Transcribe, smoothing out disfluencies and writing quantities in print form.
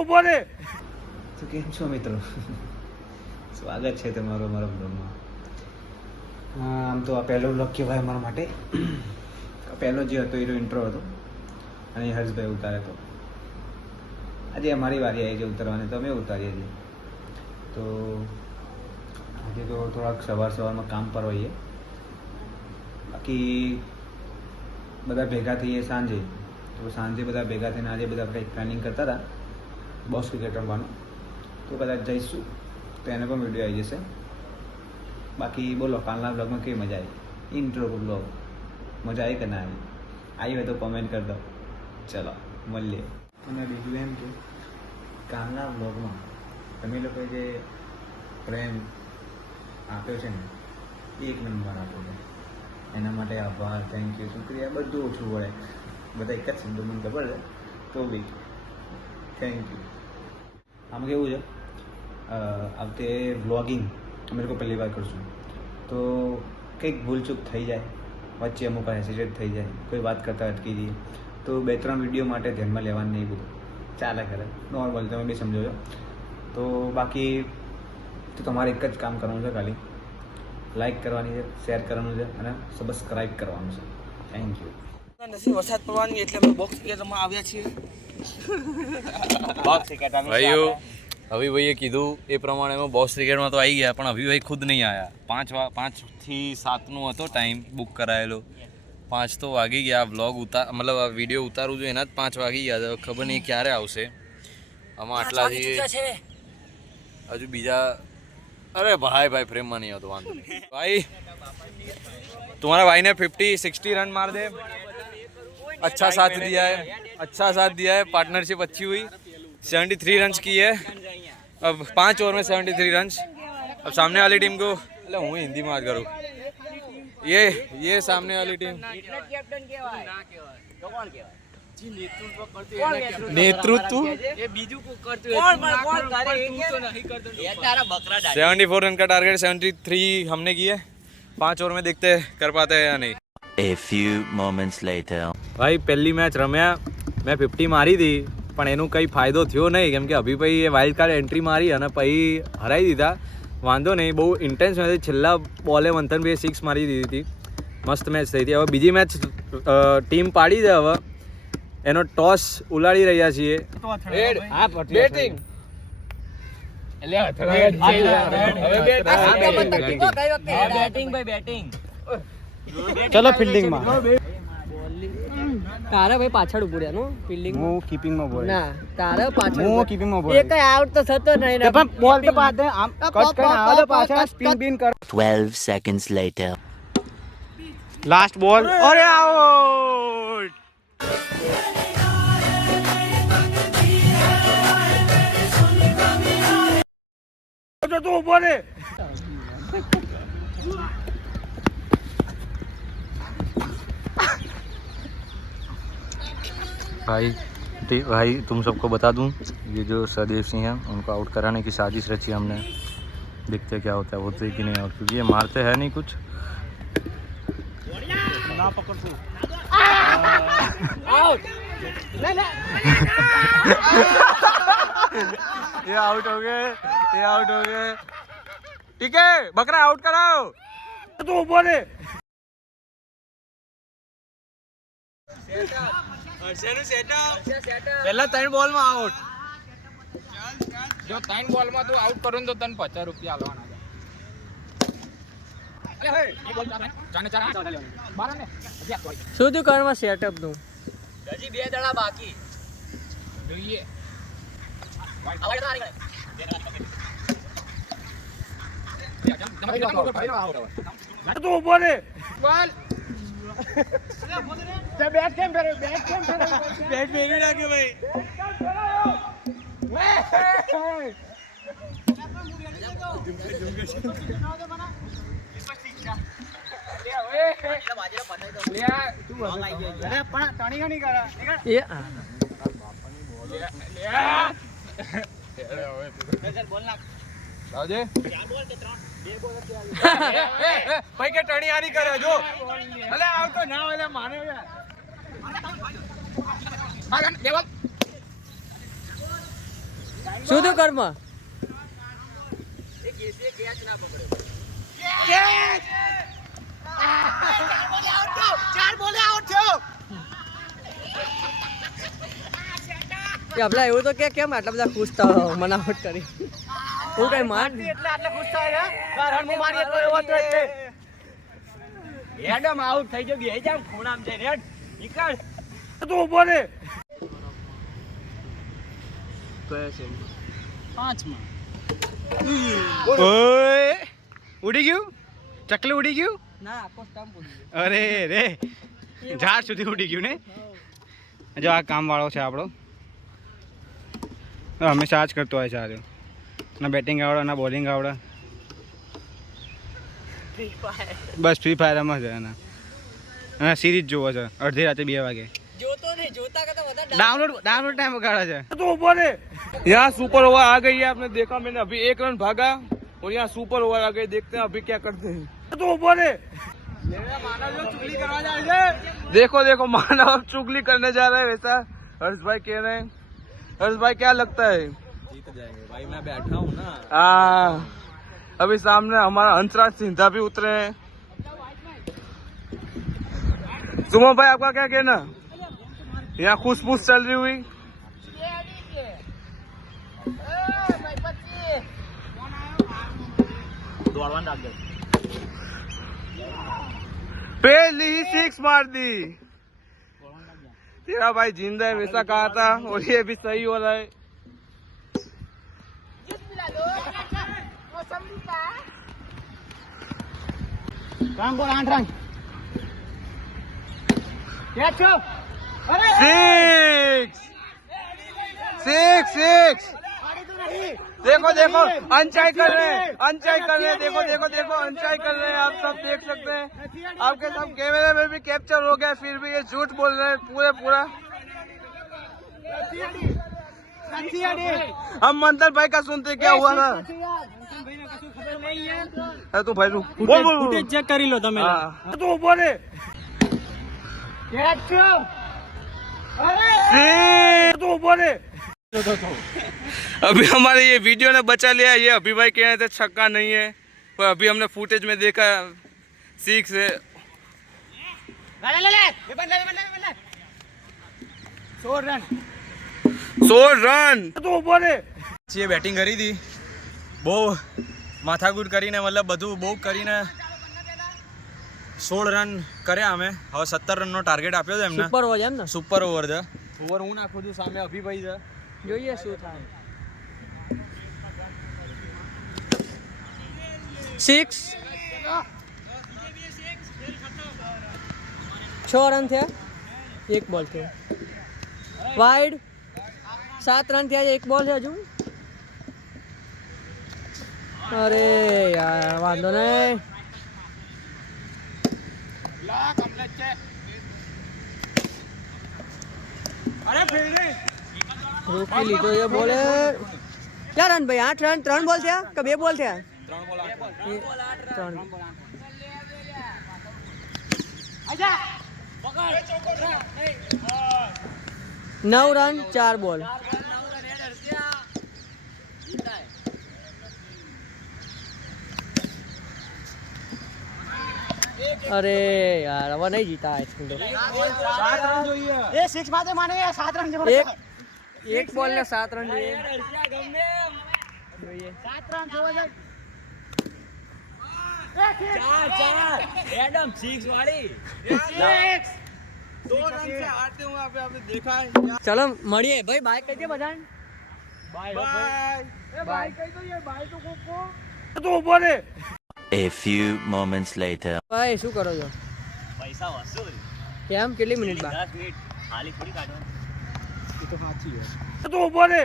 તો કેમ છો મિત્રો? સ્વાગત છે તમારો મારા બ્લોગમાં. આમ તો આ પહેલો બ્લોગ કહેવાય અમારા માટે. પહેલો જે હતો એનો ઇન્ટ્રો હતો અને હર્ષભાઈ ઉતારે હતો. આજે અમારી વારી આવી છે ઉતારવાની, તો અમે ઉતારીએ છીએ. તો આજે તો થોડાક સવારમાં કામ પર હોઈએ, બાકી બધા ભેગા થઈએ સાંજે. તો સાંજે બધા ભેગા થઈને આજે બધા કંઈક પ્લાનિંગ કરતા હતા બોસ ક્રિકેટ રમવાનું. તો કદાચ જઈશું તો એને પણ વિડીયો આવી જશે. બાકી બોલો, કાલના બ્લોગમાં કેવી મજા આવી? ઇન્ટ્રો બ્લોગ મજા આવી કે ના આવી? આવી હોય તો કોમેન્ટ કરી દો. ચલો મળીએ. અને બીજું એમ કે કાલના બ્લોગમાં તમે લોકોએ જે પ્રેમ આપ્યો છે ને, એક નંબર આપ્યો છે. એના માટે આભાર, થેન્ક યુ, શુક્રિયા બધું ઓછું પડે. બધા એક જ શબ્દ મને ખબર છે, તો બી થેન્ક યુ. આમાં કેવું છે, આ વખતે વ્લોગિંગ અમે લોકો પહેલી વાર કરશું, તો કંઈક ભૂલચૂક થઈ જાય, વચ્ચે અમુક હેસિટેટ થઈ જાય, કોઈ વાત કરતાં અટકી જઈએ, તો 2-3 વિડીયો માટે ધ્યાનમાં લેવાનું નહીં, બધું ચાલે કરે, નોર્મલ, તમે બી સમજો છો. તો બાકી તો તમારે એક જ કામ કરવાનું છે, ખાલી લાઈક કરવાની છે, શેર કરવાનું છે અને સબસ્ક્રાઈબ કરવાનું છે. Thank you. નથી વરસાદ પડવાની એટલે અમે બોક્સ ક્રિકેટમાં આવ્યા છીએ. ભાઈઓ અભિભાઈએ કીધું એ પ્રમાણે અમે બોક્સ ક્રિકેટમાં તો આવી ગયા, પણ અભિભાઈ ખુદ નહીં આવ્યા. 5 થી 7નો હતો ટાઈમ બુક કરાયેલો. 5 તો વાગી ગયા. બ્લોગ મતલબ આ વિડીયો ઉતારું છું એના જ 5 વાગી ગયા. ખબર નહીં ક્યારે આવશે. આમાં આટલાથી હજુ બીજા. अरे भाई फ्रेम में नहीं हो तो वांधो नहीं भाई. तुम्हारा भाई ने 50-60 रन मार दे. अच्छा साथ दिया है, पार्टनरशिप अच्छी हुई. 73 रन की है. अब 5 ओवर में 73 रन. अब सामने वाली टीम को हूँ हिंदी में बात करूँ. ये सामने वाली टीम नेतृत्व 74 रन का टारगेट 73 हमने किए. 5 ओवर में देखते हैं कर पाते हैं या नहीं. A few moments later. भाई पहली मैच रम्या मैं 50 मारी थी, પણ એનું કંઈ ફાયદો થયો નહીં, કેમ કે અભિભાઈ એ વાઇલ્ડ કાર્ડ એન્ટ્રી મારી અને પછી હરાવી દીધા. વાંધો નહીં, બહુ ઇન્ટેન્સ મેચ હતી. છેલ્લા બોલે મંથનભાઈએ 6 મારી દીધી હતી. મસ્ત મેચ થઈ હતી. હવે બીજી મેચ ટીમ પાડી દે. હવે એનો ટોસ ઉલાડી રહ્યા છીએ. બેટિંગ ચલો ફિલ્ડિંગમાં. તારે ભાઈ પાછળ ઉભું રહેવાનું ફિલ્ડિંગ. હું કીપિંગમાં બોલ. ના, તારે પાછળ. હું કીપિંગમાં બોલ. એક આઉટ તો થતો નહીં ને. પણ બોલ તો પાછે આમ કટ કરીને આવે પાછા સ્પિન બિન કર. 12 seconds later. લાસ્ટ બોલ. અરે આઉટ. તો ઉભો રે. भाई तुम सबको बता दूं, ये जो सदेव सिंह हैं उनको आउट कराने की साजिश रची हमने. देखते क्या होता है, होते कि नहीं आउट, क्योंकि ये मारते हैं नहीं कुछ. ये आउट हो गए. ठीक है बकरा आउट कराओ. તો ઉભો રે. પહેલા 3 બોલમાં આઉટ. જો 3 બોલમાં તું આઉટ કરું તો તને 50 રૂપિયા આલવાના છે. શું તું કરવા સેટઅપ નું? હજી 2 દડા બાકી જોઈએ. તો ઉભો રે. બોલ બેટ કેમ ફેરવે? બેટ ભેગી નાખે ભાઈ. ભાઈ કે ટણી આની કરે જો. અલે આવતો ના ઓલે માને યાર. શું તું કર્મ કે આપલા એવું તો કે કેમ આટલા બધા ખુશ થાવ મને આઉટ કરી હું કઈ માન એડમ આઉટ થઈ ગયો બે જામ ખૂણામ છે રેડ નીકળ તું ઉભો રે ઓય ઉડી ગયું ચકલી ઉડી ગયું ના આખો સ્ટમ્પ ઉડી અરે રે ઝાડ સુધી ઉડી ગયું ને જો આ કામ વાળો છે આપણો હંમેશા આ જ કરતો હોય છે આ ના બેટિંગ આવડે ના બોલિંગ આવડે બસ ફ્રી ફાયર રમે છે એના અને સિરીઝ જોવે છે અડધી રાતે 2 વાગે જોતો નહીં જોતા કરતા વધારે डाउनलोड टाइम बगाड़ा है तो ऊपर है। यहाँ सुपर ओवर आ गई है, आपने देखा, मैंने अभी 1 रन भागा और यहाँ सुपर ओवर आ गई। देखते हैं अभी क्या करते हैं। तो ऊपर है। देखो देखो मानव अब चुगली करने जा रहे हैं वैसा हर्ष भाई कह रहे हैं। हर्ष भाई क्या लगता है? जीत जाएंगे भाई, मैं बैठा हूँ ना। हाँ अभी सामने हमारा हंसराज सिंधा भी उतरे हैं। सुमन भाई आपका क्या कहना? यहाँ खुशबूस चल रही हुई पहली ही 6 मार दी। तेरा भाई जिंदा है वैसा कहा था और ये भी सही हो रहा है। रन बोल 8 रन कैच अप 6 देखो देखो अनचाई कर रहे हैं, अनचाई कर रहे हैं। देखो देखो देखो अनचाई कर रहे हैं, आप सब देख सकते हैं। आपके सब कैमरे में भी कैप्चर हो गया, फिर भी ये झूठ बोल रहे हैं पूरे पूरा। हम मंथन भाई का सुनते क्या हुआ था? तू भाई तू बोल बोल बोल चेक कर लो તમે तू बोले तू बोले। अभी हमारे ये वीडियो ने बचा लिया। ये अभी भाई कह रहे थे छक्का नहीं है, पर अभी हमने फुटेज में देखा 6 है। 100 રન તો બોલે જે બેટિંગ કરી હતી બહુ માથાકૂટ કરીને, મતલબ બધું બહુ કરીને 16 રન કર્યા અમે। હવે 17 રનનો ટાર્ગેટ આપ્યો છે એમને। સુપર હોય એમ ને સુપર ઓવર છે। ઓવર હું નાખું છું, સામે અભિભાઈ છે। જોઈએ શું થાય 6 6 રન થયા, 1 બોલ થયો, વાઇડ 7 રન થયા, 1 બોલ છે હજુ। અરે યાર વાંધો નહીં, રોકી લીધો છે બોલે। ક્યાં રન ભાઈ? 8 રન, 3 બોલ થયા કે 2 બોલ થયા? 3 9 રન 4 બોલ। અરે યાર હવે નહીં જીતા આજ તો। 7 રન જોઈએ એ 6 માટે માને 7 રન જોઈએ। એક બોલ ને 7 રન જોઈએ। 7 રન જોઈએ। एडम 6 वाली 2 रन से हारते हुए आपने देखा है। ચલો મળીએ ભાઈ, બાય કહી દે બધાને। बाय બાય કહી દો ये बाय तो को तो बोले। A few moments later. ભાઈ શું કરો છો? पैसा वसूल કેમ કેટલી મિનિટ બાદ? 10 मिनट खाली थोड़ी काटवा तो बोले।